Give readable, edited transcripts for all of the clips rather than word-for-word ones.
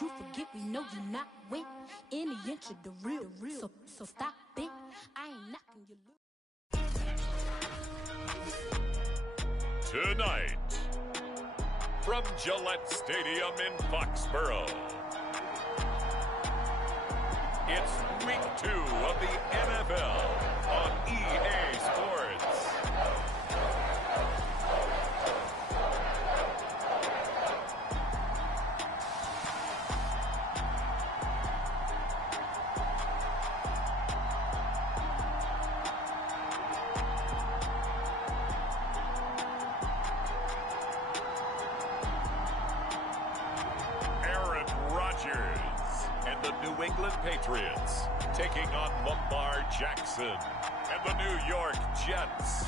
you forget we know you not with any inch of the real. So stop it. I ain't knocking you loose. Tonight, from Gillette Stadium in Foxborough, it's week 2 of the NFL on EA Sports. And the New England Patriots taking on Lamar Jackson and the New York Jets.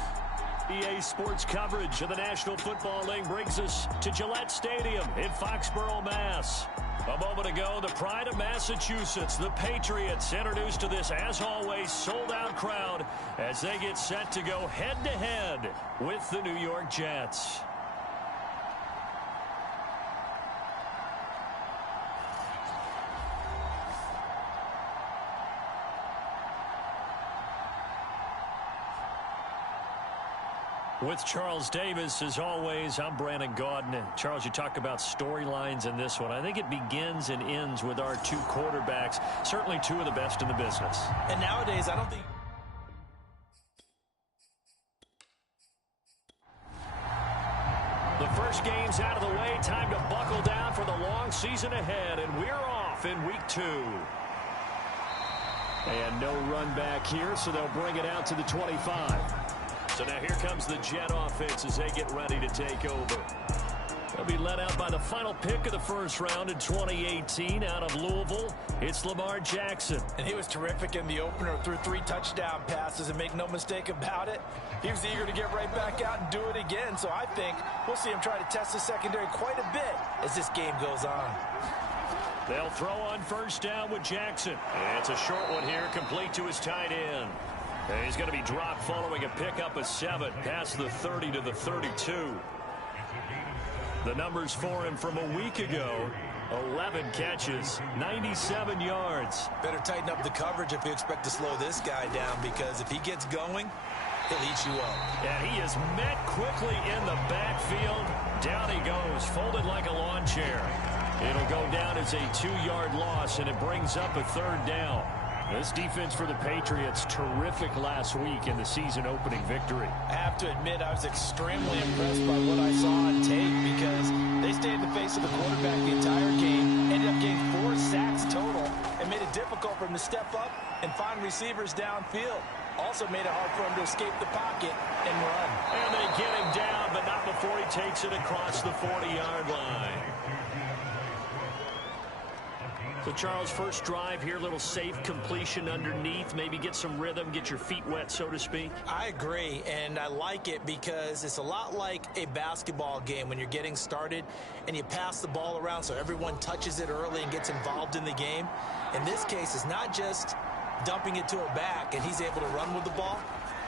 EA Sports coverage of the National Football League brings us to Gillette Stadium in Foxborough, Mass. A moment ago, the pride of Massachusetts, the Patriots, introduced to this, as always, sold-out crowd as they get set to go head-to-head with the New York Jets. With Charles Davis, as always, I'm Brandon Gaudin. And Charles, you talk about storylines in this one. I think it begins and ends with our two quarterbacks, certainly two of the best in the business. And nowadays, I don't think... The first game's out of the way. Time to buckle down for the long season ahead, and we're off in week 2. And no run back here, so they'll bring it out to the 25. So now here comes the Jet offense as they get ready to take over. They'll be led out by the final pick of the first round in 2018 out of Louisville. It's Lamar Jackson. And he was terrific in the opener, threw 3 touchdown passes, and make no mistake about it, he was eager to get right back out and do it again. So I think we'll see him try to test the secondary quite a bit as this game goes on. They'll throw on first down with Jackson. And it's a short one here, complete to his tight end. And he's going to be dropped following a pickup of 7 past the 30 to the 32. The numbers for him from a week ago: 11 catches, 97 yards. Better tighten up the coverage if you expect to slow this guy down, because if he gets going, he'll eat you up. And he is met quickly in the backfield. Down he goes, folded like a lawn chair. It'll go down as a 2-yard loss, and it brings up a 3rd down. This defense for the Patriots, terrific last week in the season-opening victory. I have to admit, I was extremely impressed by what I saw on tape, because they stayed in the face of the quarterback the entire game, ended up getting 4 sacks total, and made it difficult for him to step up and find receivers downfield. Also made it hard for him to escape the pocket and run. And they get him down, but not before he takes it across the 40-yard line. So, Charles, first drive here, little safe completion underneath, maybe get some rhythm, get your feet wet, so to speak. I agree, and I like it because it's a lot like a basketball game when you're getting started and you pass the ball around so everyone touches it early and gets involved in the game. In this case, it's not just dumping it to a back and he's able to run with the ball,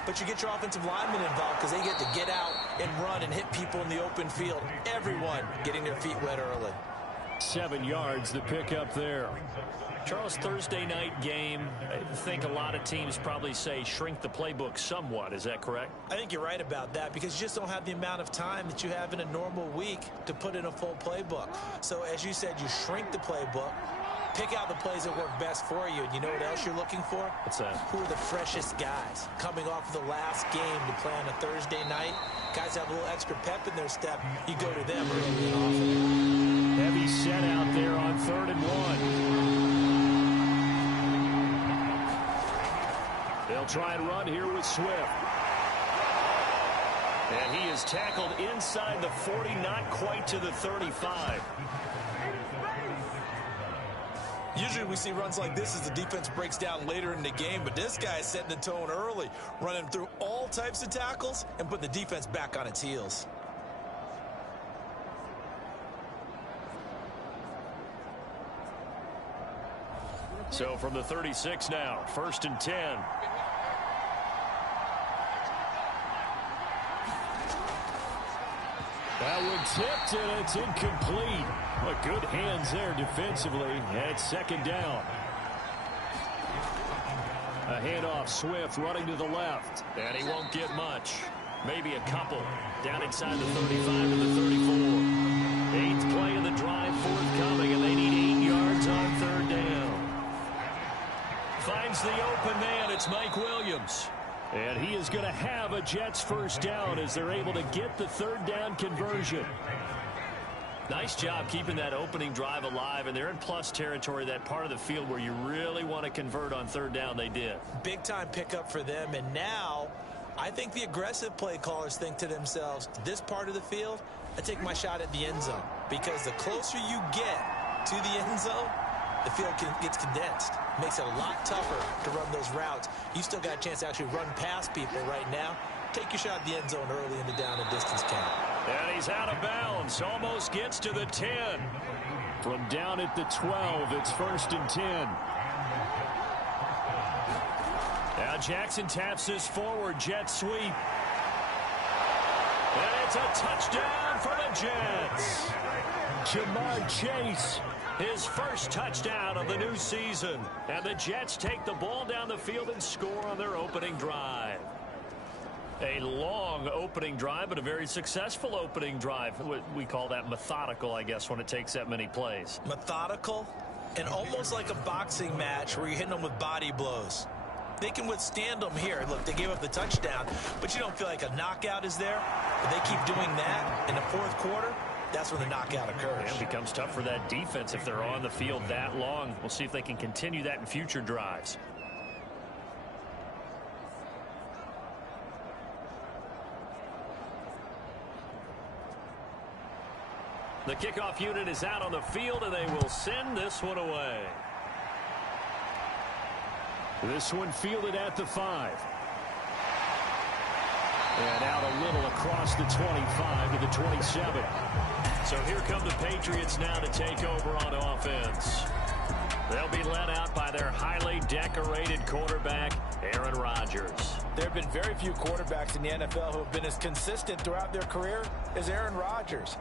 but you get your offensive linemen involved because they get to get out and run and hit people in the open field. Everyone getting their feet wet early. 7 yards, the pickup there. Charles, Thursday night game, I think a lot of teams probably say shrink the playbook somewhat. Is that correct? I think you're right about that, because you just don't have the amount of time that you have in a normal week to put in a full playbook. So, as you said, you shrink the playbook, pick out the plays that work best for you. And you know what else you're looking for? What's that? Who are the freshest guys coming off of the last game to play on a Thursday night? Guys have a little extra pep in their step. You go to them early and often. Heavy set out there on 3rd and 1. They'll try and run here with Swift. And he is tackled inside the 40, not quite to the 35. Usually we see runs like this as the defense breaks down later in the game, but this guy is setting the tone early, running through all types of tackles and putting the defense back on its heels. So from the 36 now, 1st and 10. That one tipped, and it's incomplete. But good hands there defensively, and it's second down. A handoff, Swift running to the left, and he won't get much. Maybe a couple. Down inside the 35 to the 34. 8th play of the drive forthcoming, and they need 8 yards on third down. Finds the open man. It's Mike Williams. And he is going to have a Jets first down as they're able to get the third down conversion. Nice job keeping that opening drive alive, and they're in plus territory, that part of the field where you really want to convert on third down. They did. Big time pickup for them, and now I think the aggressive play callers think to themselves, this part of the field, I take my shot at the end zone, because the closer you get to the end zone, the field gets condensed. Makes it a lot tougher to run those routes. You still got a chance to actually run past people right now. Take your shot at the end zone early in the down and distance count. And he's out of bounds. Almost gets to the 10. From down at the 12, it's 1st and 10. Now Jackson taps this forward. Jet sweep. And it's a touchdown for the Jets. Jamar Chase, his first touchdown of the new season. And the Jets take the ball down the field and score on their opening drive. A long opening drive, but a very successful opening drive. We call that methodical, I guess, when it takes that many plays. Methodical and almost like a boxing match where you're hitting them with body blows. They can withstand them here. Look, they gave up the touchdown, but you don't feel like a knockout is there. But they keep doing that in the fourth quarter. That's when the knockout occurs. And it becomes tough for that defense if they're on the field that long. We'll see if they can continue that in future drives. The kickoff unit is out on the field, and they will send this one away. This one fielded at the 5. And out a little across the 25 to the 27. So here come the Patriots now to take over on offense. They'll be led out by their highly decorated quarterback, Aaron Rodgers. There have been very few quarterbacks in the NFL who have been as consistent throughout their career as Aaron Rodgers.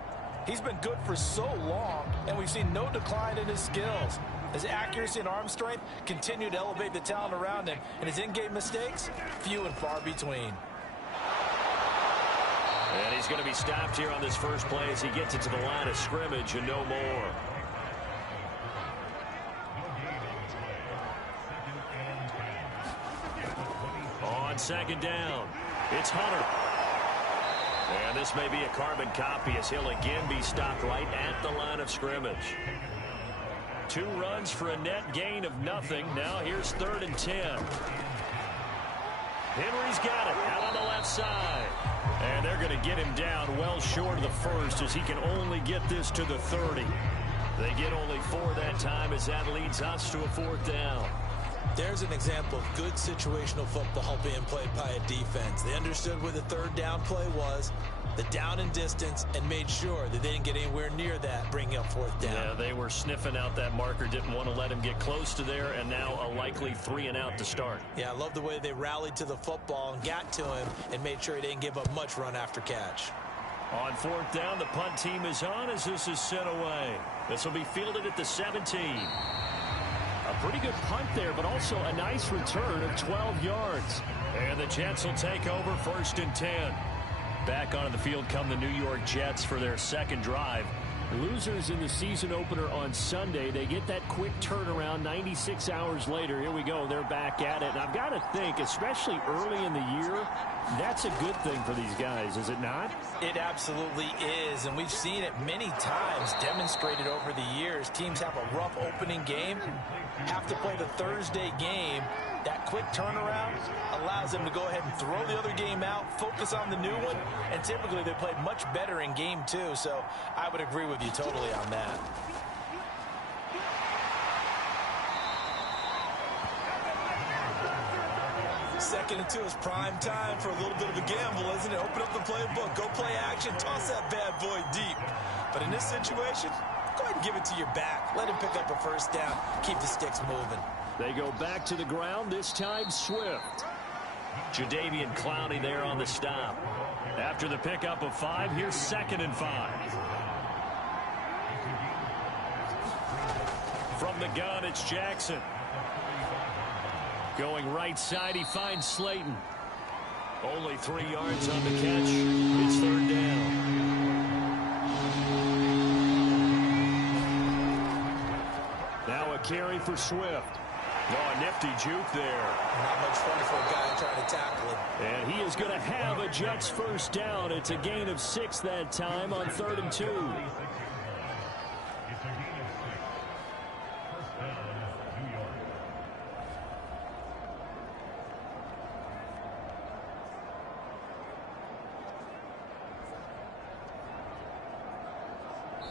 He's been good for so long, and we've seen no decline in his skills. His accuracy and arm strength continue to elevate the talent around him, and his in-game mistakes, few and far between. And he's going to be stopped here on this first play as he gets into the line of scrimmage and no more. On second down, it's Hunter. And this may be a carbon copy as he'll again be stopped right at the line of scrimmage. 2 runs for a net gain of nothing. Now here's 3rd and 10. Henry's got it out on the left side. And they're going to get him down well short of the first as he can only get this to the 30. They get only 4 that time as that leads us to a 4th down. There's an example of good situational football being played by a defense. They understood where the 3rd down play was, the down and distance, and made sure that they didn't get anywhere near that, bringing up 4th down. Yeah, they were sniffing out that marker, didn't want to let him get close to there, and now a likely 3 and out to start. Yeah, I love the way they rallied to the football and got to him and made sure he didn't give up much run after catch. On 4th down, the punt team is on as this is sent away. This will be fielded at the 17. A pretty good punt there, but also a nice return of 12 yards. And the Jets will take over 1st and 10. Back onto the field come the New York Jets for their second drive. Losers in the season opener on Sunday. They get that quick turnaround 96 hours later. Here we go. They're back at it. And I've got to think, especially early in the year, that's a good thing for these guys, is it not? It absolutely is, and we've seen it many times demonstrated over the years. Teams have a rough opening game, have to play the Thursday game. That quick turnaround allows them to go ahead and throw the other game out, focus on the new one, and typically they play much better in game 2, so I would agree with you totally on that. Second and 2 is prime time for a little bit of a gamble, isn't it? Open up the playbook, go play action, toss that bad boy deep. But in this situation, go ahead and give it to your back. Let him pick up a 1st down, keep the sticks moving. They go back to the ground, this time Swift. Jadeveon Clowney there on the stop. After the pickup of 5, here's 2nd and 5. From the gun, it's Jackson. Going right side, he finds Slayton. Only 3 yards on the catch. It's 3rd down. Now a carry for Swift. Oh, a nifty juke there. Not much fun for a guy trying to tackle him. And he is going to have a Jets 1st down. It's a gain of 6 that time on 3rd and 2.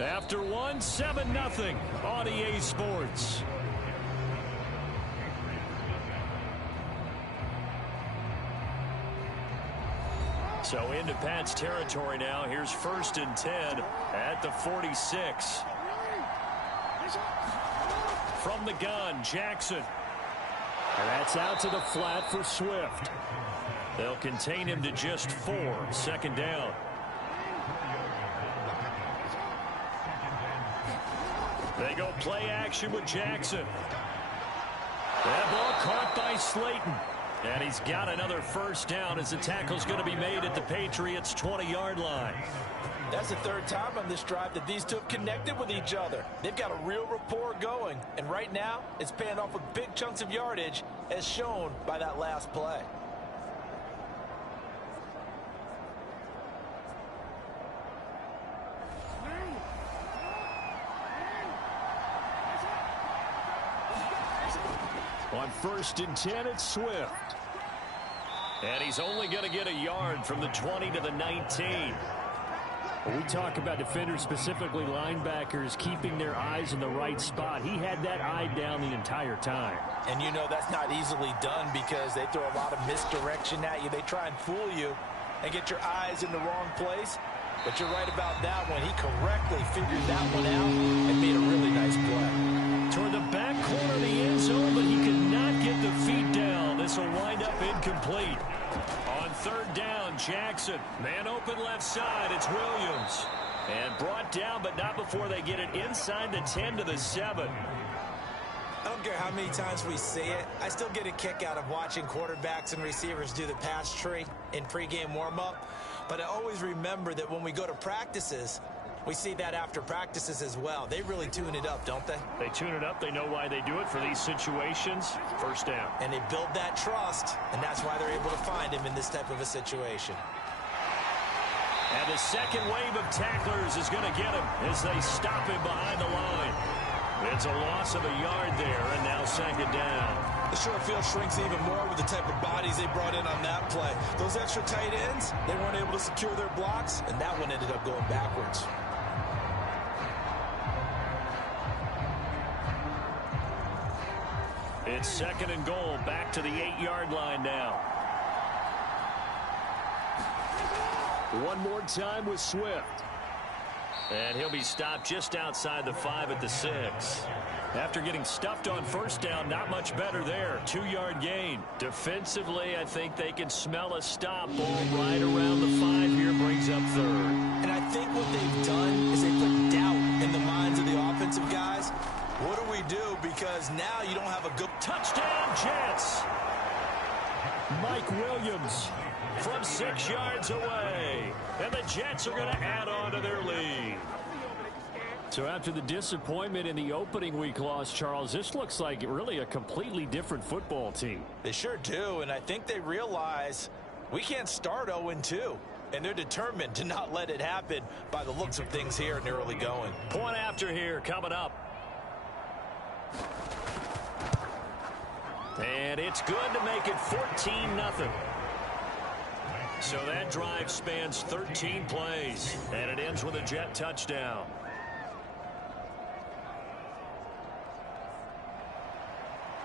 After 1, 7-0 on EA Sports. So into Pat's territory now. Here's 1st and 10 at the 46. From the gun, Jackson. And that's out to the flat for Swift. They'll contain him to just 4. 2nd down. They go play action with Jackson. That ball caught by Slayton. And he's got another 1st down as the tackle's going to be made at the Patriots' 20-yard line. That's the 3rd time on this drive that these two have connected with each other. They've got a real rapport going. And right now, it's paying off with big chunks of yardage, as shown by that last play. On 1st and 10, it's Swift. And he's only going to get a yard from the 20 to the 19. When we talk about defenders, specifically linebackers, keeping their eyes in the right spot, he had that eye down the entire time. And you know that's not easily done because they throw a lot of misdirection at you. They try and fool you and get your eyes in the wrong place. But you're right about that one. He correctly figured that one out and made a really nice play. Toward the back corner of the end zone, but he could not get the feet down. This will wind up incomplete. On 3rd down, Jackson. Man open left side. It's Williams. And brought down, but not before they get it inside the 10 to the 7. I don't care how many times we see it. I still get a kick out of watching quarterbacks and receivers do the pass tree in pregame warm-up. But I always remember that when we go to practices, we see that after practices as well. They really tune it up, don't they? They tune it up. They know why they do it for these situations. 1st down. And they build that trust, and that's why they're able to find him in this type of a situation. And the 2nd wave of tacklers is going to get him as they stop him behind the line. It's a loss of a yard there, and now 2nd down. The short field shrinks even more with the type of bodies they brought in on that play. Those extra tight ends, they weren't able to secure their blocks, and that one ended up going backwards. It's 2nd and goal, back to the 8-yard line now. One more time with Swift. And he'll be stopped just outside the 5 at the 6. After getting stuffed on 1st down, not much better there. 2-yard gain. Defensively, I think they can smell a stop. Ball right around the 5 here, brings up 3rd. And I think what they've done is they put doubt in the minds of the offensive guys. What do we do? Because now you don't have a good touchdown, Jets. Mike Williams from 6 yards away. And the Jets are going to add on to their lead. So after the disappointment in the opening week loss, Charles, this looks like really a completely different football team. They sure do, and I think they realize we can't start 0-2. And they're determined to not let it happen by the looks of things here in the early going. Point after here coming up. And it's good to make it 14-0. So that drive spans 13 plays, and it ends with a Jet touchdown.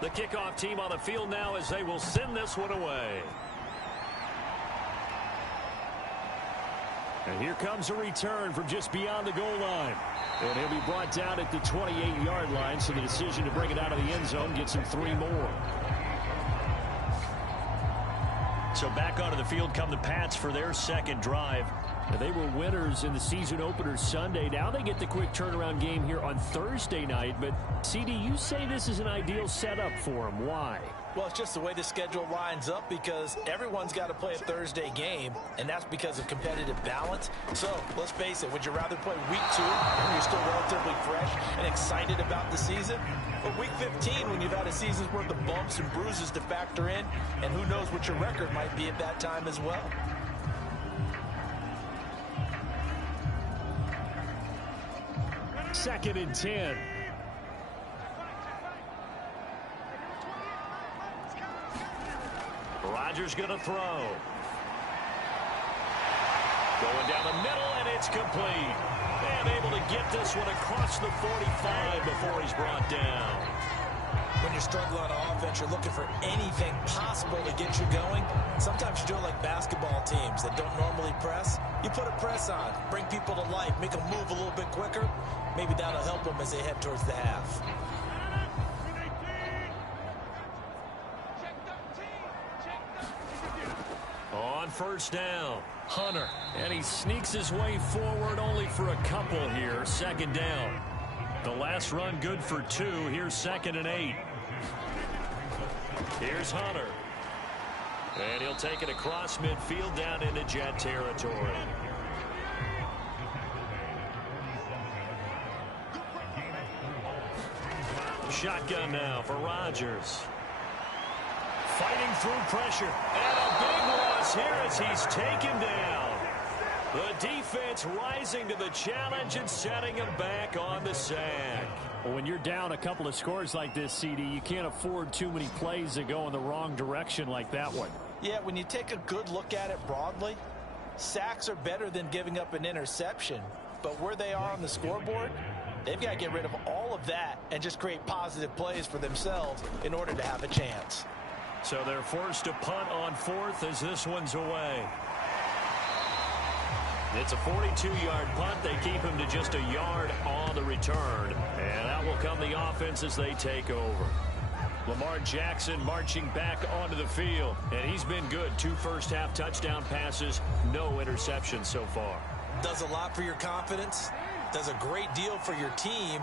The kickoff team on the field now as they will send this one away. And here comes a return from just beyond the goal line. And he'll be brought down at the 28-yard line, so the decision to bring it out of the end zone gets him 3 more. So back onto the field come the Pats for their second drive. They were winners in the season opener Sunday. Now they get the quick turnaround game here on Thursday night. But, CD, you say this is an ideal setup for them. Why? Well, it's just the way the schedule lines up because everyone's got to play a Thursday game, and that's because of competitive balance. So, let's face it, would you rather play week 2 when you're still relatively fresh and excited about the season? Or week 15 when you've had a season's worth of bumps and bruises to factor in, and who knows what your record might be at that time as well? Second and 10. Rodgers going to throw. Going down the middle, and it's complete. And able to get this one across the 45 before he's brought down. When you're struggling on offense, you're looking for anything possible to get you going. Sometimes you do it like basketball teams that don't normally press. You put a press on, bring people to life, make them move a little bit quicker. Maybe that'll help them as they head towards the half. On first down, Hunter. And he sneaks his way forward only for a couple here. Second down. The last run good for 2. Here's 2nd and 8. Here's Hunter. And he'll take it across midfield down into Jet territory. Shotgun now for Rodgers. Fighting through pressure. And a big loss here as he's taken down. The defense rising to the challenge and setting him back on the sack. Well, when you're down a couple of scores like this, CD, you can't afford too many plays that go in the wrong direction like that one. Yeah, when you take a good look at it broadly, sacks are better than giving up an interception. But where they are on the scoreboard, they've got to get rid of all of that and just create positive plays for themselves in order to have a chance. So they're forced to punt on 4th as this one's away. It's a 42-yard punt. They keep him to just a yard on the return. And out will come the offense as they take over. Lamar Jackson marching back onto the field. And he's been good. 2 first-half touchdown passes, no interceptions so far. Does a lot for your confidence. Does a great deal for your team.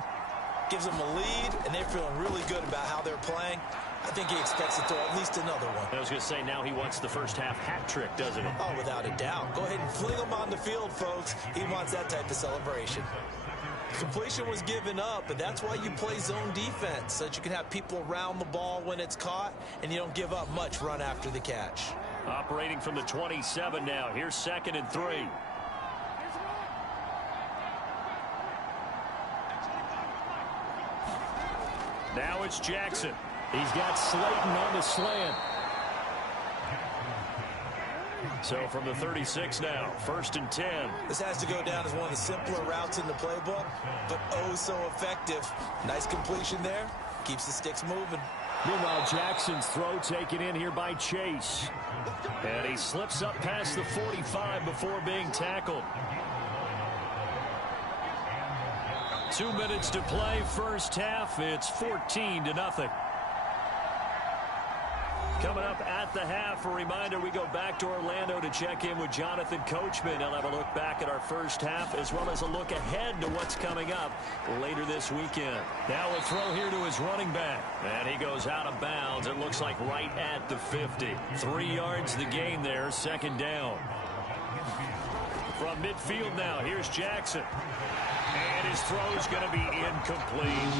Gives them a lead, and they're feeling really good about how they're playing. I think he expects to throw at least another one. I was going to say, now he wants the first-half hat trick, doesn't he? Oh, without a doubt. Go ahead and fling him on the field, folks. He wants that type of celebration. Completion was given up, but that's why you play zone defense, so that you can have people around the ball when it's caught, and you don't give up much run after the catch. Operating from the 27 now. Here's 2nd and 3. Now it's Jackson. He's got Slayton on the slant. So from the 36 now, 1st and 10. This has to go down as one of the simpler routes in the playbook, but oh so effective. Nice completion there. Keeps the sticks moving. Meanwhile, Jackson's throw taken in here by Chase. And he slips up past the 45 before being tackled. 2 minutes to play, first half. It's 14-0. Coming up at the half, a reminder, we go back to Orlando to check in with Jonathan Coachman. He'll have a look back at our first half as well as a look ahead to what's coming up later this weekend. Now a throw here to his running back. And he goes out of bounds. It looks like right at the 50. 3 yards the gain there, 2nd down. From midfield now, here's Jackson. And his throw's going to be incomplete.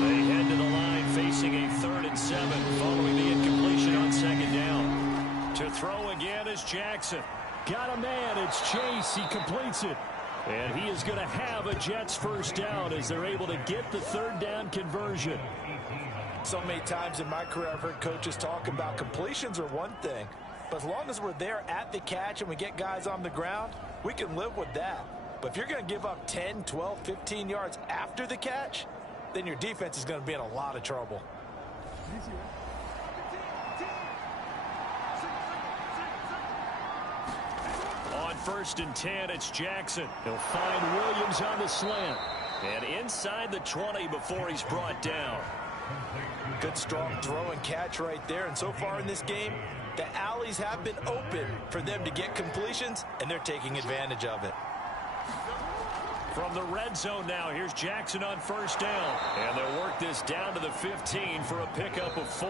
They head to the line facing a 3rd and 7 following the incompletion on 2nd down. To throw again is Jackson. Got a man. It's Chase. He completes it. And he is going to have a Jets first down as they're able to get the 3rd down conversion. So many times in my career I've heard coaches talk about completions are one thing. But as long as we're there at the catch and we get guys on the ground, we can live with that. But if you're going to give up 10, 12, 15 yards after the catch, then your defense is going to be in a lot of trouble. On 1st and 10, it's Jackson. He'll find Williams on the slant. And inside the 20 before he's brought down. Good, strong throw and catch right there. And so far in this game, the alleys have been open for them to get completions, and they're taking advantage of it. From the red zone now, here's Jackson on first down. And they'll work this down to the 15 for a pickup of 4.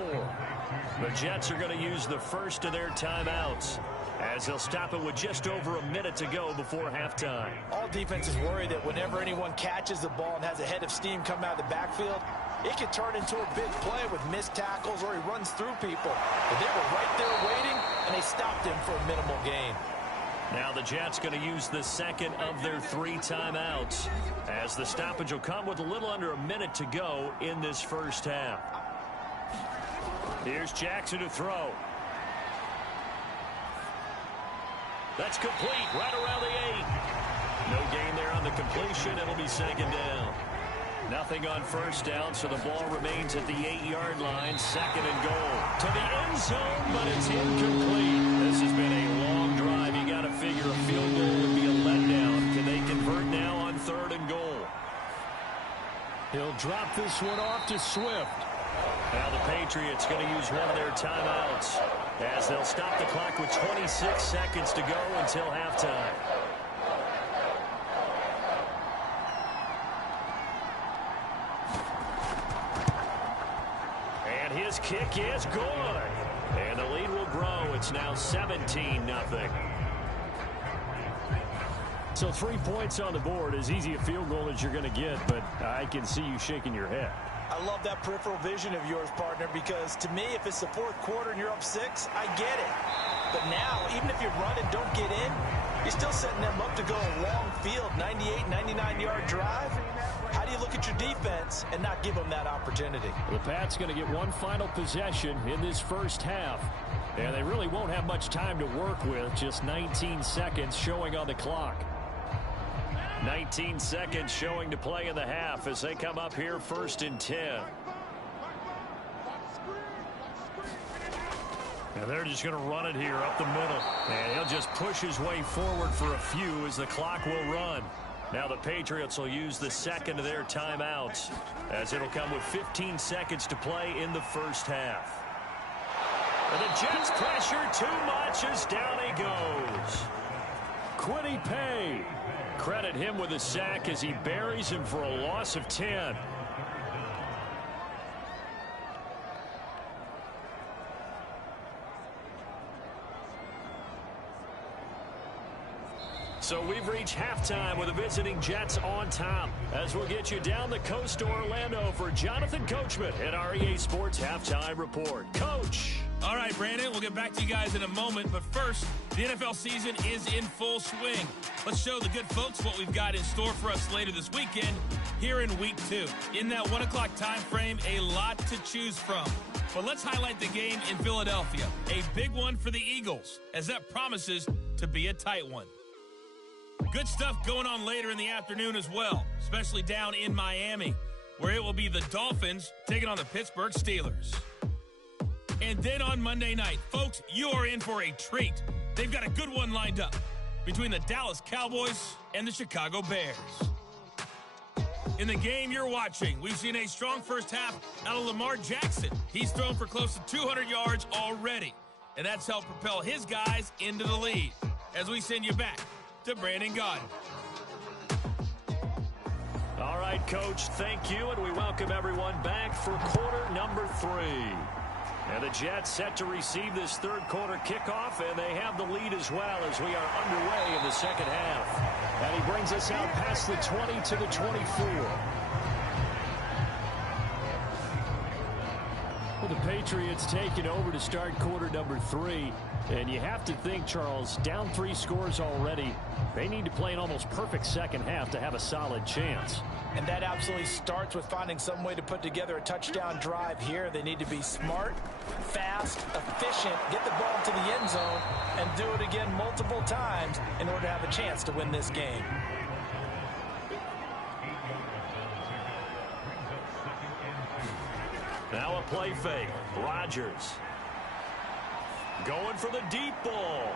The Jets are going to use the first of their timeouts, as they'll stop it with just over a minute to go before halftime. All defenses worry that whenever anyone catches the ball and has a head of steam come out of the backfield, it can turn into a big play with missed tackles or he runs through people. But they were right there waiting, and they stopped him for a minimal gain. Now the Jets going to use the second of their 3 timeouts, as the stoppage will come with a little under a minute to go in this first half. Here's Jackson to throw. That's complete right around the 8. No gain there on the completion. It'll be second down. Nothing on first down, so the ball remains at the 8-yard line. Second and goal. To the end zone, but it's incomplete. This has been a long drive. You got to figure a field goal would be a letdown. Can they convert now on third and goal? He'll drop this one off to Swift. Now the Patriots going to use one of their timeouts, as they'll stop the clock with 26 seconds to go until halftime. And his kick is good. And the lead will grow. It's now 17-0. So 3 points on the board, as easy a field goal as you're going to get, but I can see you shaking your head. I love that peripheral vision of yours, partner, because to me, if it's the fourth quarter and you're up 6, I get it. But now, even if you run and don't get in, you're still setting them up to go a long field, 98, 99-yard drive. How do you look at your defense and not give them that opportunity? The Pats going to get one final possession in this first half. And they really won't have much time to work with, just 19 seconds showing on the clock. 19 seconds showing to play in the half as they come up here first and 10. And they're just going to run it here up the middle. And he'll just push his way forward for a few as the clock will run. Now the Patriots will use the second of their timeouts, as it'll come with 15 seconds to play in the first half. And the Jets pressure too much as down he goes. Quiddy Pay. Credit him with a sack as he buries him for a loss of 10. So we've reached halftime with the visiting Jets on top, as we'll get you down the coast to Orlando for Jonathan Coachman at REA Sports Halftime Report. Coach. All right, Brandon, we'll get back to you guys in a moment, but first, the NFL season is in full swing. Let's show the good folks what we've got in store for us later this weekend here in Week 2. In that 1 o'clock time frame, a lot to choose from. But let's highlight the game in Philadelphia, a big one for the Eagles, as that promises to be a tight one. Good stuff going on later in the afternoon as well, especially down in Miami, where it will be the Dolphins taking on the Pittsburgh Steelers. And then on Monday night, folks, you are in for a treat. They've got a good one lined up between the Dallas Cowboys and the Chicago Bears. In the game you're watching, we've seen a strong first half out of Lamar Jackson. He's thrown for close to 200 yards already, and that's helped propel his guys into the lead. As we send you back to Brandon Gaudin. All right, Coach, thank you, and we welcome everyone back for quarter number 3. And the Jets set to receive this third quarter kickoff, and they have the lead as well as we are underway in the second half. And he brings us out past the 20 to the 24. Well, the Patriots taking over to start quarter number 3. And you have to think, Charles, down 3 scores already. They need to play an almost perfect second half to have a solid chance. And that absolutely starts with finding some way to put together a touchdown drive here. They need to be smart, fast, efficient, get the ball to the end zone, and do it again multiple times in order to have a chance to win this game. Now a play fake. Rodgers going for the deep ball.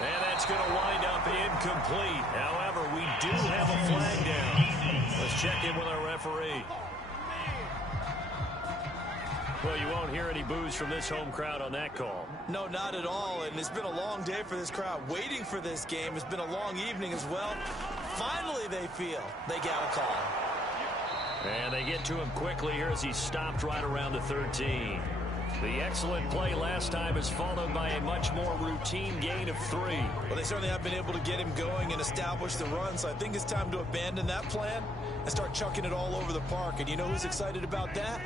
And that's going to wind up incomplete. However, we do have a flag down. Let's check in with our referee. Well, you won't hear any boos from this home crowd on that call. No, not at all, and it's been a long day for this crowd waiting for this game. It's been a long evening as well. Finally, they feel they got a call. And they get to him quickly here as he stopped right around the 13. The excellent play last time is followed by a much more routine gain of 3. Well, they certainly have been able to get him going and establish the run, so I think it's time to abandon that plan and start chucking it all over the park. And you know who's excited about that?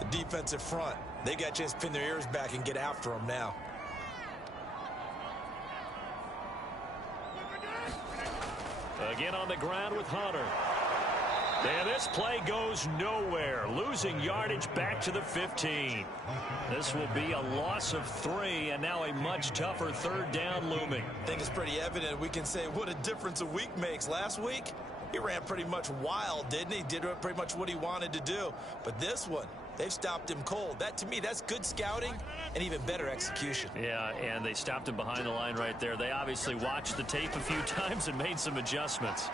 The defensive front. They got a chance to pin their ears back and get after him now. Again on the ground with Hunter. And this play goes nowhere, losing yardage back to the 15. This will be a loss of 3, and now a much tougher third down looming. I think it's pretty evident. We can say what a difference a week makes. Last week, he ran pretty much wild, didn't he? Did pretty much what he wanted to do. But this one, they've stopped him cold. That, to me, that's good scouting and even better execution. Yeah, and they stopped him behind the line right there. They obviously watched the tape a few times and made some adjustments.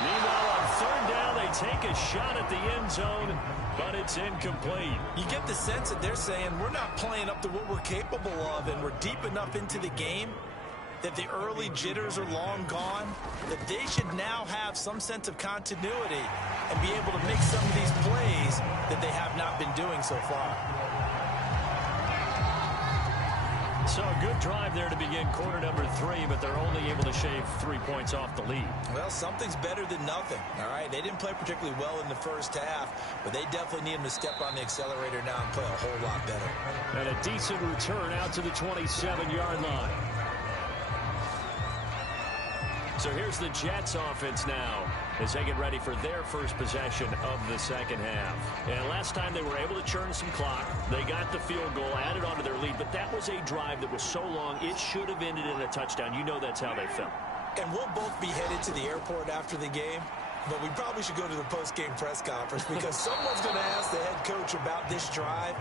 Meanwhile, on third down, they take a shot at the end zone, but it's incomplete. You get the sense that they're saying we're not playing up to what we're capable of, and we're deep enough into the game that the early jitters are long gone, that they should now have some sense of continuity and be able to make some of these plays that they have not been doing so far. So a good drive there to begin quarter number 3, but they're only able to shave 3 points off the lead. Well, something's better than nothing, all right? They didn't play particularly well in the first half, but they definitely need them to step on the accelerator now and play a whole lot better. And a decent return out to the 27-yard line. So here's the Jets offense now as they get ready for their first possession of the second half. And last time they were able to churn some clock. They got the field goal, added on to their lead, but that was a drive that was so long it should have ended in a touchdown. You know that's how they felt. And we'll both be headed to the airport after the game, but we probably should go to the post-game press conference because someone's going to ask the head coach about this drive,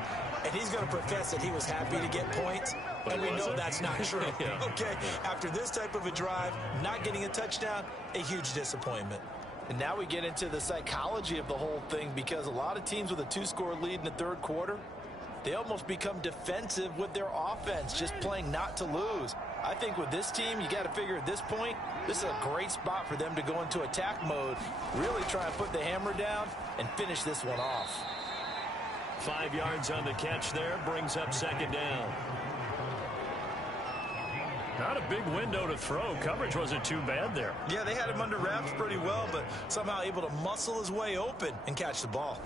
and he's going to profess that he was happy to get points. And we know that's not true. Yeah. Okay, after this type of a drive, not getting a touchdown, a huge disappointment. And now we get into the psychology of the whole thing because a lot of teams with a 2-score lead in the third quarter, they almost become defensive with their offense, just playing not to lose. I think with this team, you got to figure at this point, this is a great spot for them to go into attack mode, really try and put the hammer down and finish this one off. 5 yards on the catch there, brings up second down. Not a big window to throw. Coverage wasn't too bad there. Yeah, they had him under wraps pretty well, but somehow able to muscle his way open and catch the ball.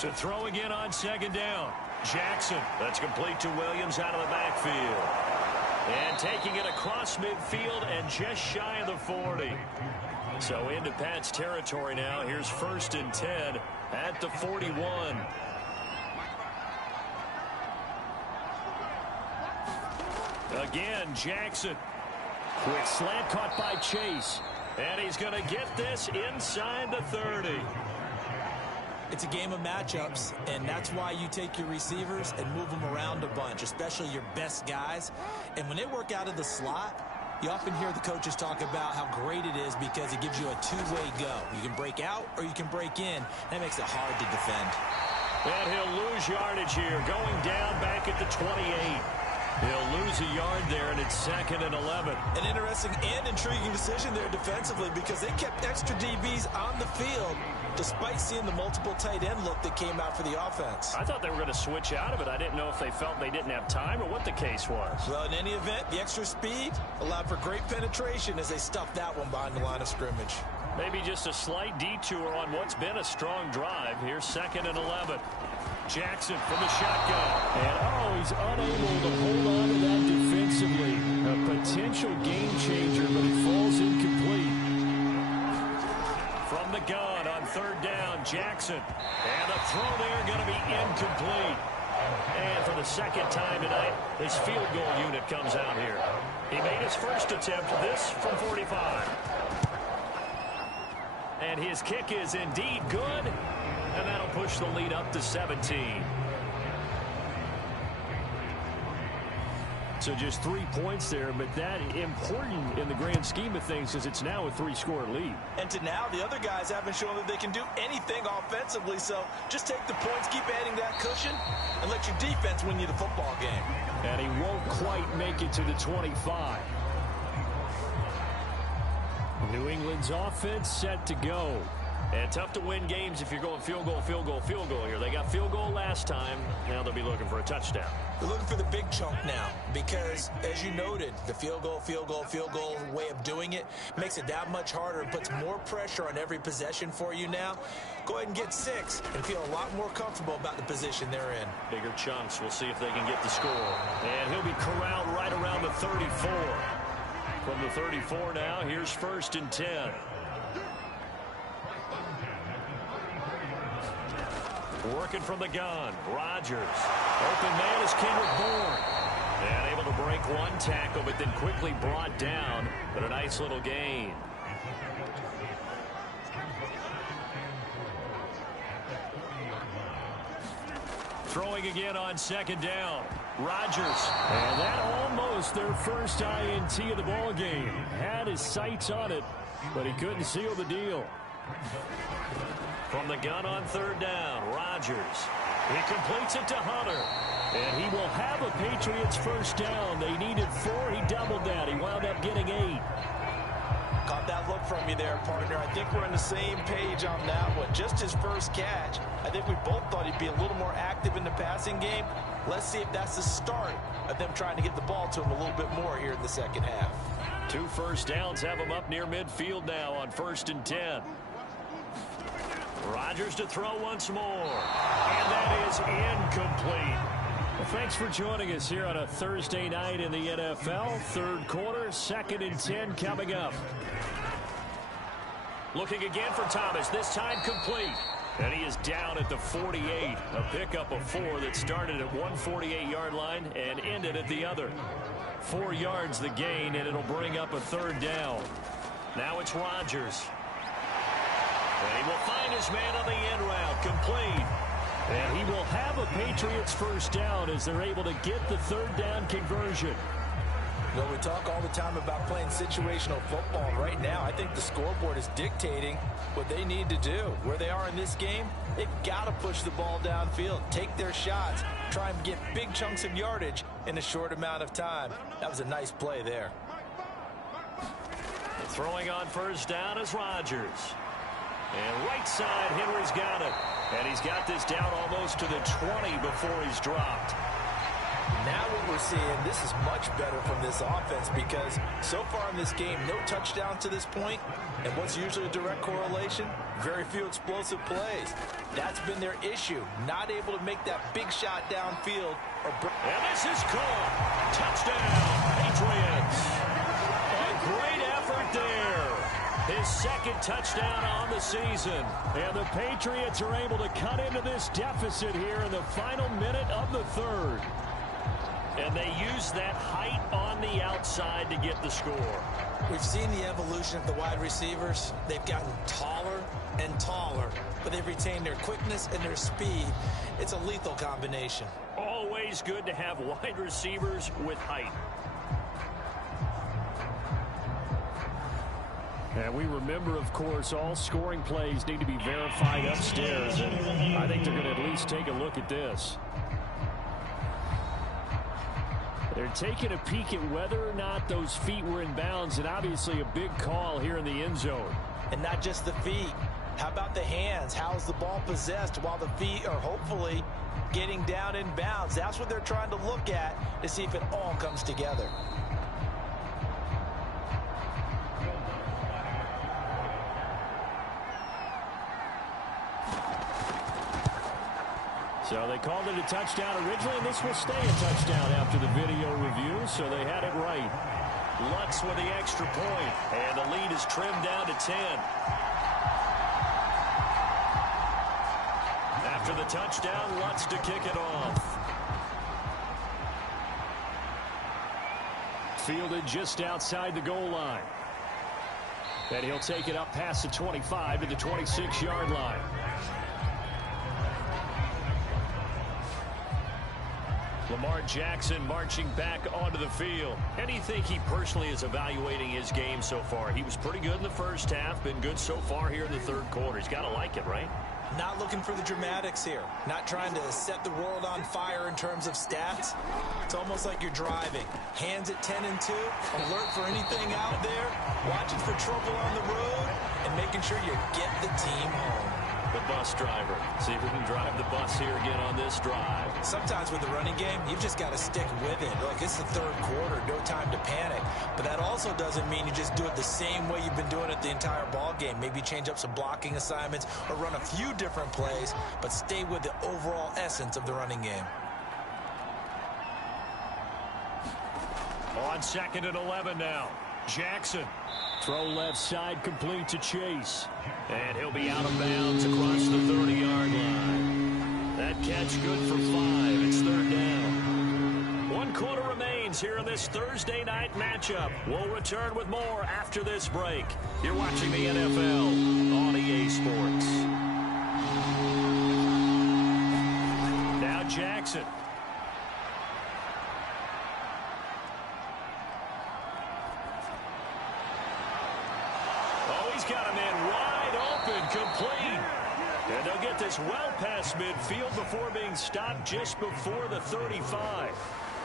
To throw again on second down. Jackson. That's complete to Williams out of the backfield. And taking it across midfield and just shy of the 40. So into Pat's territory now. Here's 1st and 10 at the 41. Again, Jackson. Quick slant caught by Chase. And he's going to get this inside the 30. It's a game of matchups, and that's why you take your receivers and move them around a bunch, especially your best guys. And when they work out of the slot, you often hear the coaches talk about how great it is because it gives you a two-way go. You can break out or you can break in. That makes it hard to defend. And he'll lose yardage here, going down back at the 28. He'll lose a yard there, and it's 2nd and 11. An interesting and intriguing decision there defensively because they kept extra DBs on the field despite seeing the multiple tight end look that came out for the offense. I thought they were going to switch out of it. I didn't know if they felt they didn't have time or what the case was. Well, in any event, the extra speed allowed for great penetration as they stuffed that one behind the line of scrimmage. Maybe just a slight detour on what's been a strong drive. Here's 2nd and 11. Jackson from the shotgun. And, he's unable to hold on to that defensively. A potential game changer, but it falls incomplete. From the gun on 3rd down, Jackson. And the throw there going to be incomplete. And for the second time tonight, his field goal unit comes out here. He made his first attempt, this from 45. And his kick is indeed good. And that'll push the lead up to 17. So just 3 points there, but that important in the grand scheme of things because it's now a 3-score lead. And to now, the other guys haven't shown that they can do anything offensively, so just take the points, keep adding that cushion, and let your defense win you the football game. And he won't quite make it to the 25. New England's offense set to go. And tough to win games if you're going field goal, field goal, field goal here. They got field goal last time. Now they'll be looking for a touchdown. They're looking for the big chunk now because, as you noted, the field goal way of doing it makes it that much harder and puts more pressure on every possession for you now. Go ahead and get 6 and feel a lot more comfortable about the position they're in. Bigger chunks. We'll see if they can get the score. And he'll be corralled right around the 34. From the 34 now, here's 1st and 10. Working from the gun, Rodgers. Open man is Kendrick Bourne. And able to break one tackle, but then quickly brought down. But a nice little gain. Throwing again on 2nd down. Rodgers. And that almost their first INT of the ball game. Had his sights on it, but he couldn't seal the deal. From the gun on 3rd down, Rodgers. He completes it to Hunter. And he will have a Patriots first down. They needed 4. He doubled that. He wound up getting 8. Caught that look from you there, partner. I think we're on the same page on that one. Just his first catch. I think we both thought he'd be a little more active in the passing game. Let's see if that's the start of them trying to get the ball to him a little bit more here in the second half. 2 first downs have him up near midfield now on 1st and 10. Rodgers to throw once more. And that is incomplete. Well, thanks for joining us here on a Thursday night in the NFL. 3rd quarter, 2nd and 10 coming up. Looking again for Thomas, this time complete. And he is down at the 48. A pickup of 4 that started at one 48-yard line and ended at the other. 4 yards the gain, and it'll bring up a 3rd down. Now it's Rodgers. And he will find his man on the end route, complete. And he will have a Patriots first down as they're able to get the 3rd down conversion. You know, we talk all the time about playing situational football. Right now, I think the scoreboard is dictating what they need to do. Where they are in this game, they've got to push the ball downfield, take their shots, try and get big chunks of yardage in a short amount of time. That was a nice play there. Throwing on first down is Rodgers. And right side, Henry's got it. And he's got this down almost to the 20 before he's dropped. Now what we're seeing, this is much better from this offense because so far in this game, no touchdowns to this point. And what's usually a direct correlation? Very few explosive plays. That's been their issue. Not able to make that big shot downfield. And this is caught. Touchdown, Patriots. A great effort there. His 2nd touchdown on the season. And the Patriots are able to cut into this deficit here in the final minute of the 3rd. And they use that height on the outside to get the score. We've seen the evolution of the wide receivers. They've gotten taller and taller, but they've retained their quickness and their speed. It's a lethal combination. Always good to have wide receivers with height. And we remember, of course, all scoring plays need to be verified upstairs. And I think they're going to at least take a look at this. They're taking a peek at whether or not those feet were in bounds, and obviously a big call here in the end zone. And not just the feet. How about the hands? How's the ball possessed while the feet are hopefully getting down in bounds? That's what they're trying to look at to see if it all comes together. So they called it a touchdown originally, and this will stay a touchdown after the video review, so they had it right. Lutz with the extra point, and the lead is trimmed down to 10. After the touchdown, Lutz to kick it off. Fielded just outside the goal line. And he'll take it up past the 25 to the 26-yard line. Lamar Jackson marching back onto the field. How do you think he personally is evaluating his game so far? He was pretty good in the first half, been good so far here in the third quarter. He's got to like it, right? Not looking for the dramatics here. Not trying to set the world on fire in terms of stats. It's almost like you're driving. Hands at 10 and 2, alert for anything out there, watching for trouble on the road, and making sure you get the team home. The bus driver. See if we can drive the bus here again on this drive. Sometimes with the running game, you've just got to stick with it. Like, it's the third quarter, no time to panic. But that also doesn't mean you just do it the same way you've been doing it the entire ball game. Maybe change up some blocking assignments or run a few different plays, but stay with the overall essence of the running game. On 2nd and 11 now. Jackson. Throw left side complete to Chase. And he'll be out of bounds across the 30-yard line. That catch good for 5. It's 3rd down. 1 quarter remains here in this Thursday night matchup. We'll return with more after this break. You're watching the NFL on EA Sports. Now Jackson. He's got a man wide open, complete. And they'll get this well past midfield before being stopped just before the 35.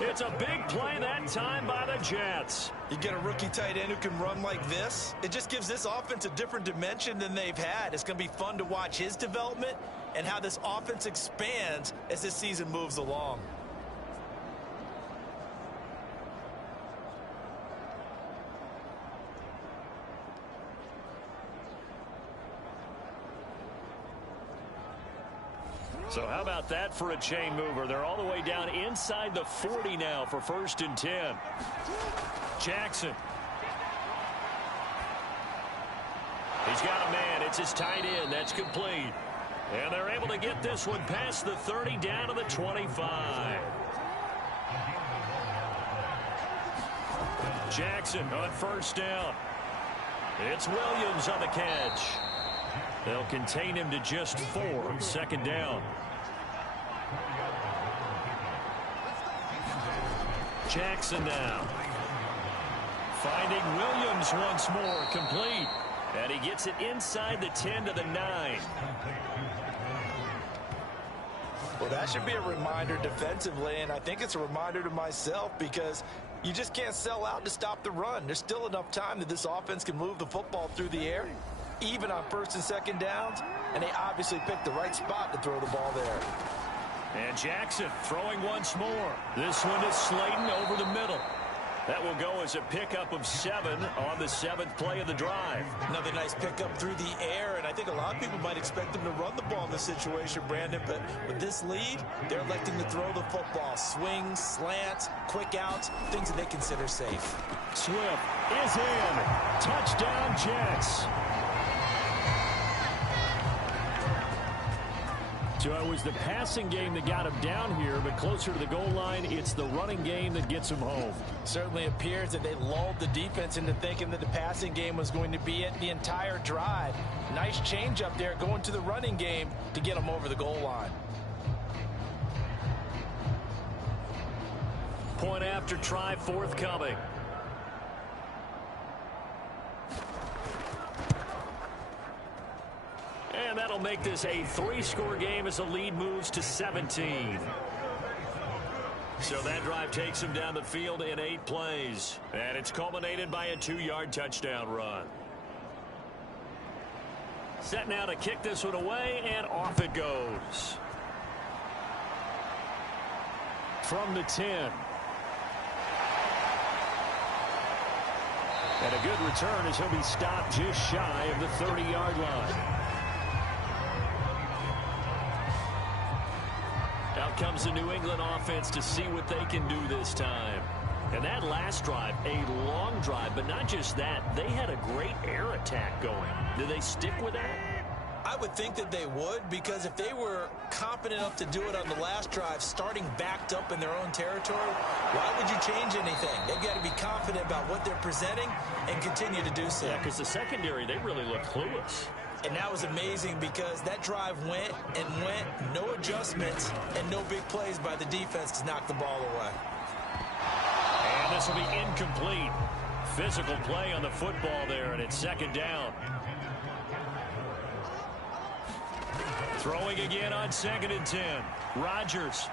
It's a big play that time by the Jets. You get a rookie tight end who can run like this. It just gives this offense a different dimension than they've had. It's going to be fun to watch his development and how this offense expands as this season moves along. So how about that for a chain mover? They're all the way down inside the 40 now for 1st and 10. Jackson. He's got a man. It's his tight end. That's complete. And they're able to get this one past the 30 down to the 25. Jackson on 1st down. It's Williams on the catch. They'll contain him to just 4. 2nd down. Jackson now. Finding Williams once more. Complete. And he gets it inside the 10 to the 9. Well, that should be a reminder defensively, and I think it's a reminder to myself because you just can't sell out to stop the run. There's still enough time that this offense can move the football through the air, even on 1st and 2nd downs, and they obviously picked the right spot to throw the ball there. And Jackson throwing once more. This one is Slayton over the middle. That will go as a pickup of 7 on the 7th play of the drive. Another nice pickup through the air, and I think a lot of people might expect them to run the ball in this situation, Brandon, but with this lead, they're electing to throw the football. Swings, slants, quick outs, things that they consider safe. Swift is in. Touchdown, Jets. So it was the passing game that got him down here, but closer to the goal line, it's the running game that gets him home. Certainly appears that they lulled the defense into thinking that the passing game was going to be it the entire drive. Nice change up there going to the running game to get them over the goal line. Point after try forthcoming. And that'll make this a 3-score game as the lead moves to 17. So that drive takes him down the field in 8 plays. And it's culminated by a 2-yard touchdown run. Set now to kick this one away, and off it goes. From the 10. And a good return as he'll be stopped just shy of the 30-yard line. Out comes the New England offense to see what they can do this time. And that last drive, a long drive, but not just that. They had a great air attack going. Do they stick with that? I would think that they would, because if they were competent enough to do it on the last drive, starting backed up in their own territory, why would you change anything? They've got to be confident about what they're presenting and continue to do so. Yeah, because the secondary, they really look clueless. And that was amazing because that drive went and went, no adjustments, and no big plays by the defense to knock the ball away. And this will be incomplete. Physical play on the football there, and it's second down. Throwing again on 2nd and 10. Rodgers.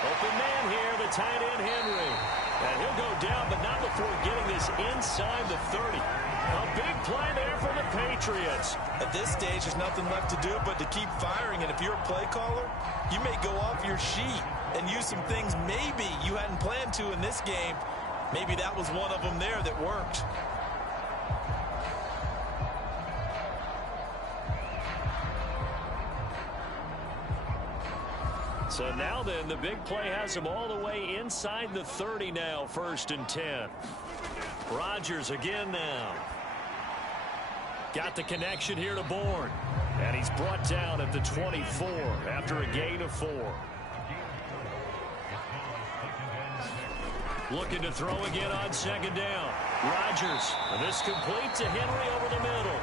Open man here, the tight end Henry. And he'll go down, but not before getting this inside the 30. A big play there for the Patriots. At this stage, there's nothing left to do but to keep firing. And if you're a play caller, you may go off your sheet and use some things maybe you hadn't planned to in this game. Maybe that was one of them there that worked. So now then, the big play has him all the way inside the 30 now, 1st and 10. Rodgers again now. Got the connection here to Bourne. And he's brought down at the 24 after a gain of 4. Looking to throw again on 2nd down. Rodgers. And this complete to Henry over the middle.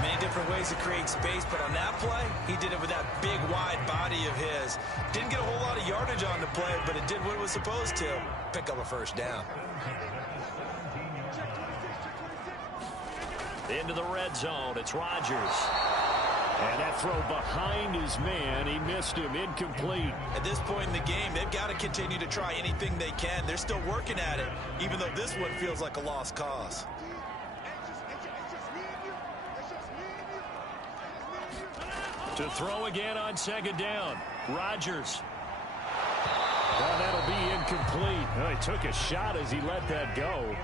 Many different ways to create space, but on that play, he did it with that big, wide body of his. Didn't get a whole lot of yardage on the play, but it did what it was supposed to. Pick up a 1st down. Into the red zone, it's Rodgers. And that throw behind his man, he missed him, incomplete. At this point in the game, they've got to continue to try anything they can. They're still working at it, even though this one feels like a lost cause. To throw again on 2nd down. Rodgers. Well, that'll be incomplete. Well, he took a shot as he let that go.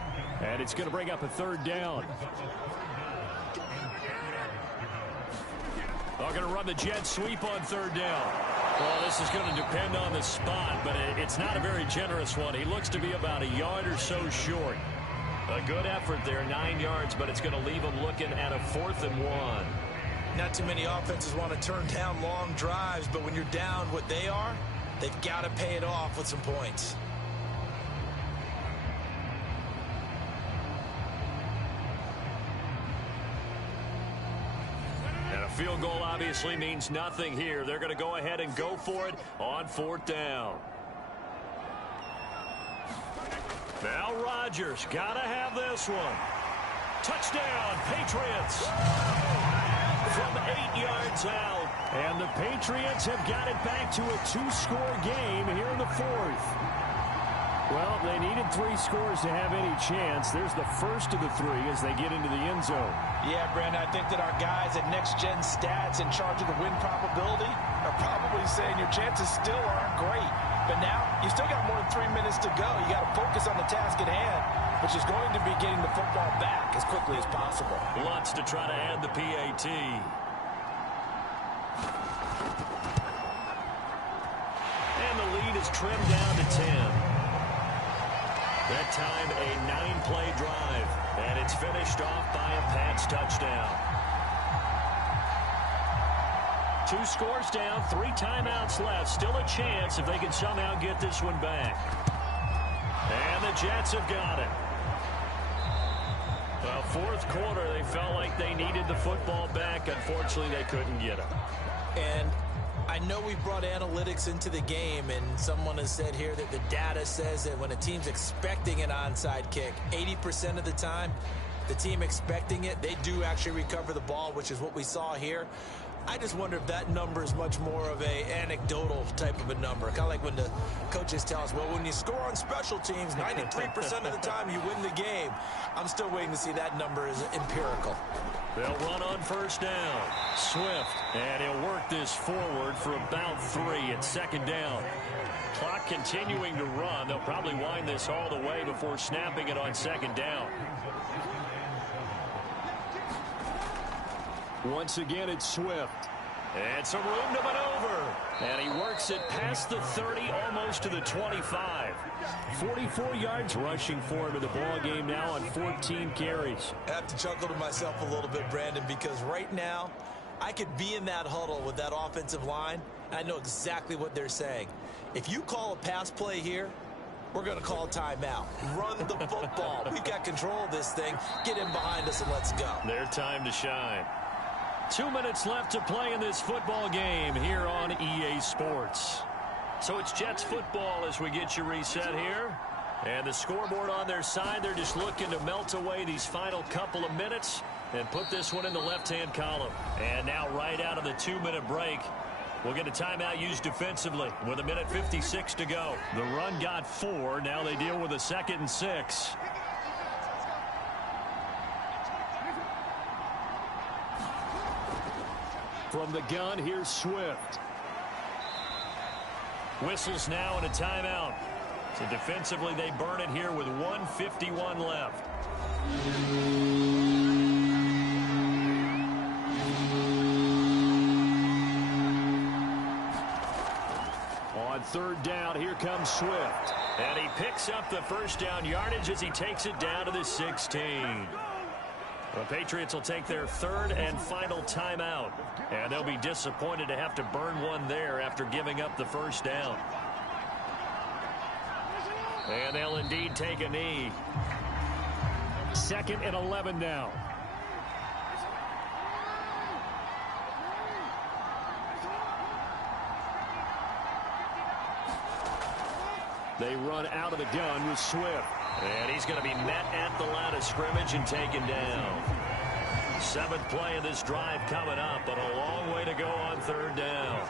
And it's going to bring up a 3rd down. They're going to run the jet sweep on 3rd down. Well, this is going to depend on the spot, but it's not a very generous one. He looks to be about a yard or so short. A good effort there, 9 yards, but it's going to leave him looking at a 4th and 1. Not too many offenses want to turn down long drives, but when you're down what they are, they've got to pay it off with some points. And a field goal obviously means nothing here. They're going to go ahead and go for it on 4th down. Now Rodgers, got to have this one. Touchdown, Patriots. From 8 yards out. And the Patriots have got it back to a 2-score game here in the 4th. Well, they needed 3 scores to have any chance. There's the first of the 3 as they get into the end zone. Yeah, Brandon, I think that our guys at Next Gen Stats in charge of the win probability are probably saying your chances still aren't great. But now, you still got more than 3 minutes to go. You got to focus on the task at hand, which is going to be getting the football back as quickly as possible. Lutz to try to add the PAT. And the lead is trimmed down to 10. That time, a 9-play drive. And it's finished off by a Pats touchdown. 2 scores down, 3 timeouts left. Still a chance if they can somehow get this one back. And the Jets have got it. Well, 4th quarter, they felt like they needed the football back. Unfortunately, they couldn't get it. And I know we brought analytics into the game, and someone has said here that the data says that when a team's expecting an onside kick, 80% of the time, the team expecting it, they do actually recover the ball, which is what we saw here. I just wonder if that number is much more of a anecdotal type of a number. Kind of like when the coaches tell us, well, when you score on special teams, 93% of the time you win the game. I'm still waiting to see that number is empirical. They'll run on 1st down. Swift, and he'll work this forward for about 3 at 2nd down. Clock continuing to run. They'll probably wind this all the way before snapping it on 2nd down. Once again, it's Swift. And some room to maneuver. And he works it past the 30, almost to the 25. 44 yards rushing for him in the ball game now on 14 carries. I have to chuckle to myself a little bit, Brandon, because right now I could be in that huddle with that offensive line. I know exactly what they're saying. If you call a pass play here, we're going to call timeout. Run the football. We've got control of this thing. Get in behind us and let's go. Their time to shine. 2 minutes left to play in this football game here on EA Sports. So it's Jets football as we get you reset here. And the scoreboard on their side, they're just looking to melt away these final couple of minutes and put this one in the left-hand column. And now right out of the 2-minute break, we'll get a timeout used defensively with 1:56 to go. The run got 4. Now they deal with a 2nd and 6. From the gun, here's Swift. Whistles now and a timeout. So defensively, they burn it here with 1:51 left. On 3rd down, here comes Swift. And he picks up the first down yardage as he takes it down to the 16. The Patriots will take their 3rd and final timeout. And they'll be disappointed to have to burn one there after giving up the first down. And they'll indeed take a knee. 2nd and 11 now. They run out of the gun with Swift. And he's going to be met at the line of scrimmage and taken down. 7th play of this drive coming up, but a long way to go on 3rd down.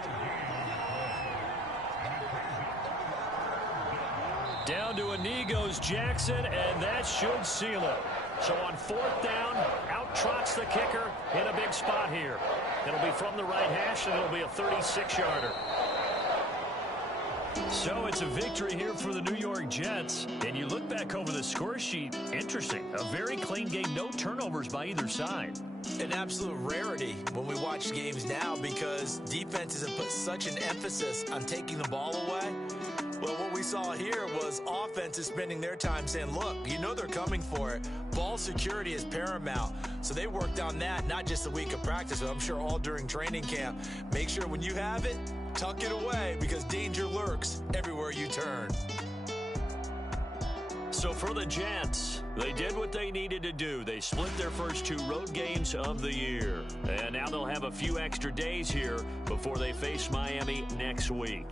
Down to a knee goes Jackson, and that should seal it. So on 4th down, out trots the kicker in a big spot here. It'll be from the right hash, and it'll be a 36-yarder. So it's a victory here for the New York Jets. And you look back over the score sheet, interesting. A very clean game, no turnovers by either side. An absolute rarity when we watch games now because defenses have put such an emphasis on taking the ball away. Well, what we saw here was offenses spending their time saying, look, you know they're coming for it. Ball security is paramount. So they worked on that, not just a week of practice, but I'm sure all during training camp. Make sure when you have it, tuck it away because danger lurks everywhere you turn. So for the Jets, they did what they needed to do. They split their first 2 road games of the year. And now they'll have a few extra days here before they face Miami next week.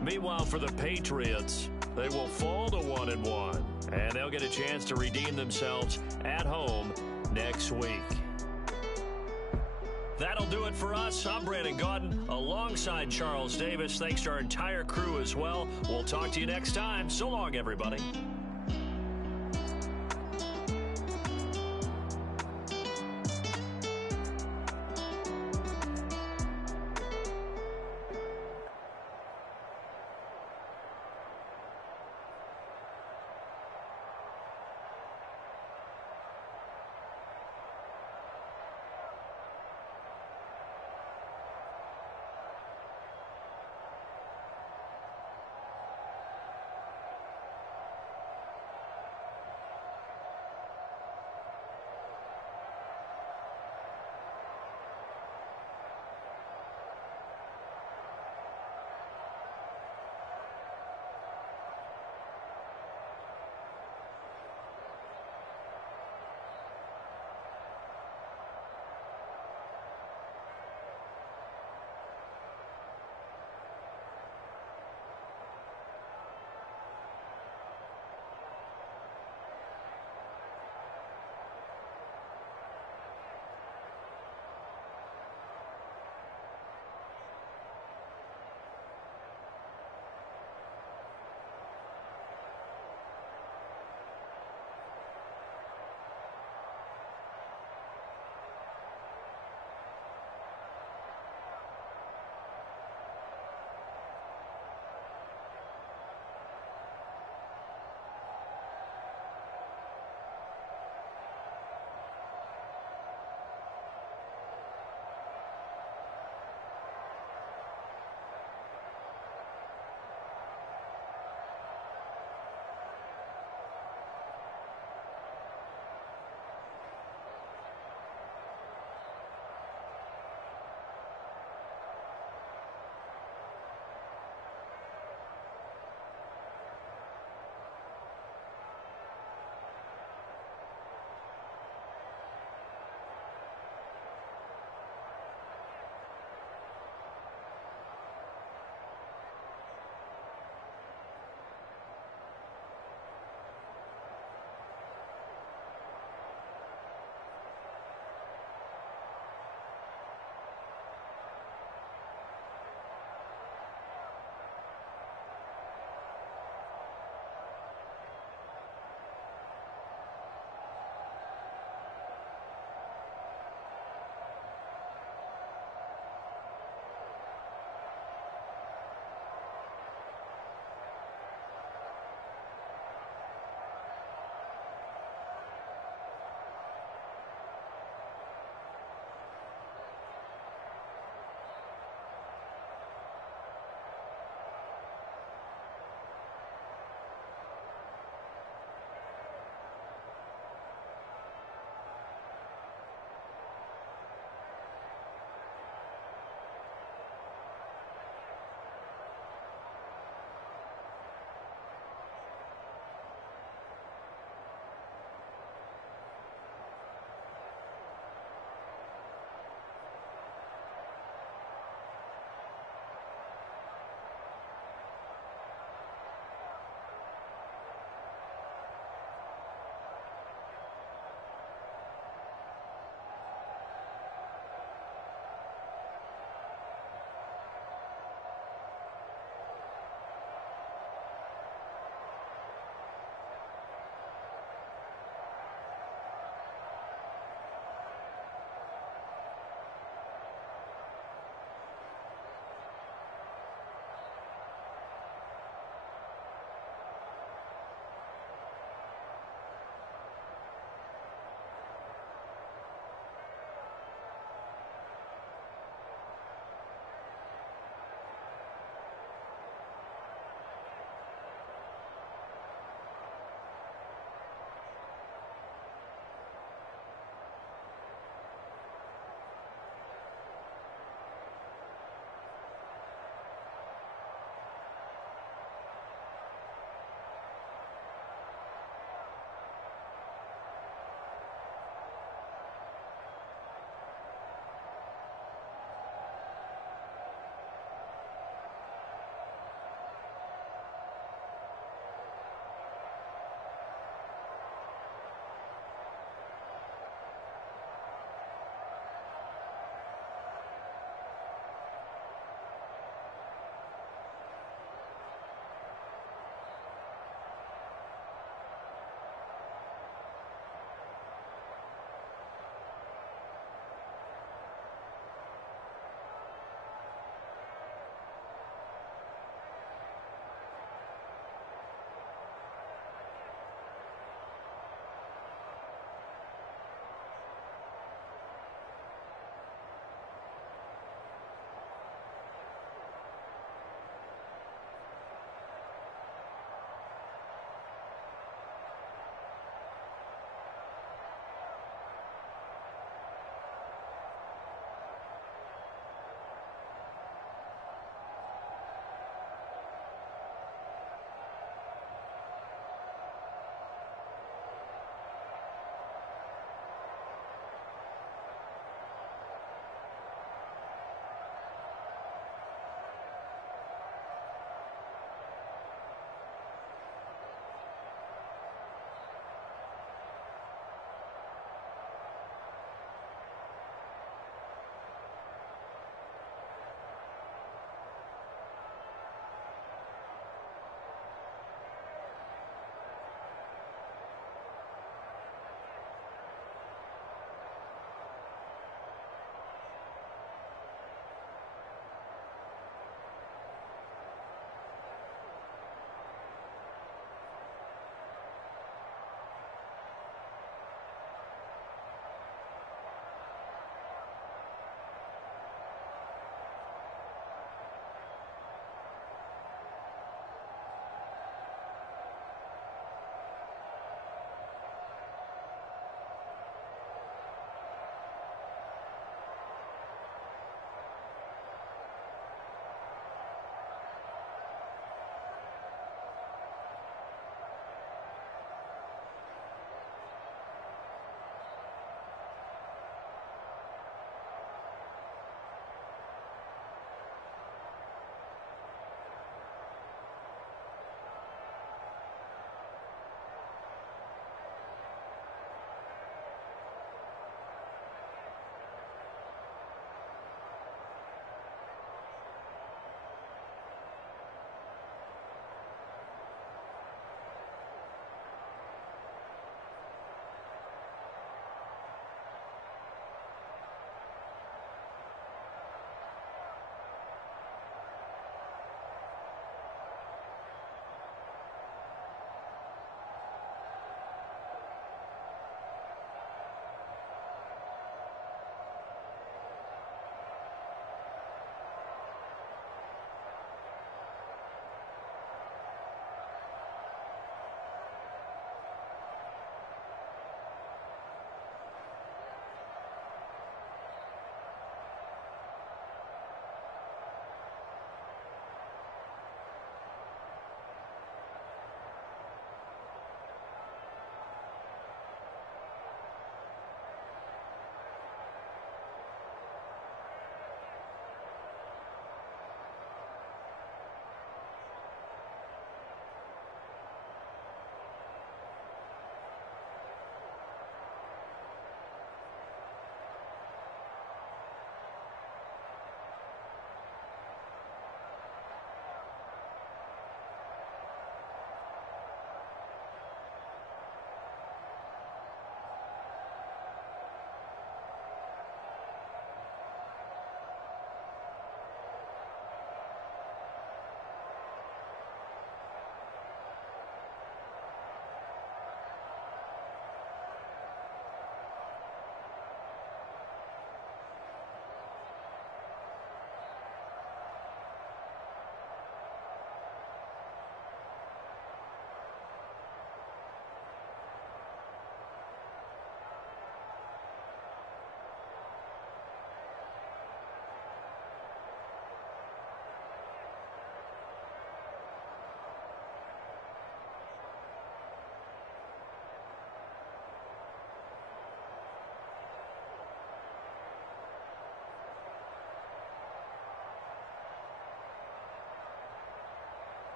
Meanwhile, for the Patriots, they will fall to 1-1. And they'll get a chance to redeem themselves at home next week. That'll do it for us. I'm Brandon Gaudin alongside Charles Davis. Thanks to our entire crew as well. We'll talk to you next time. So long, everybody.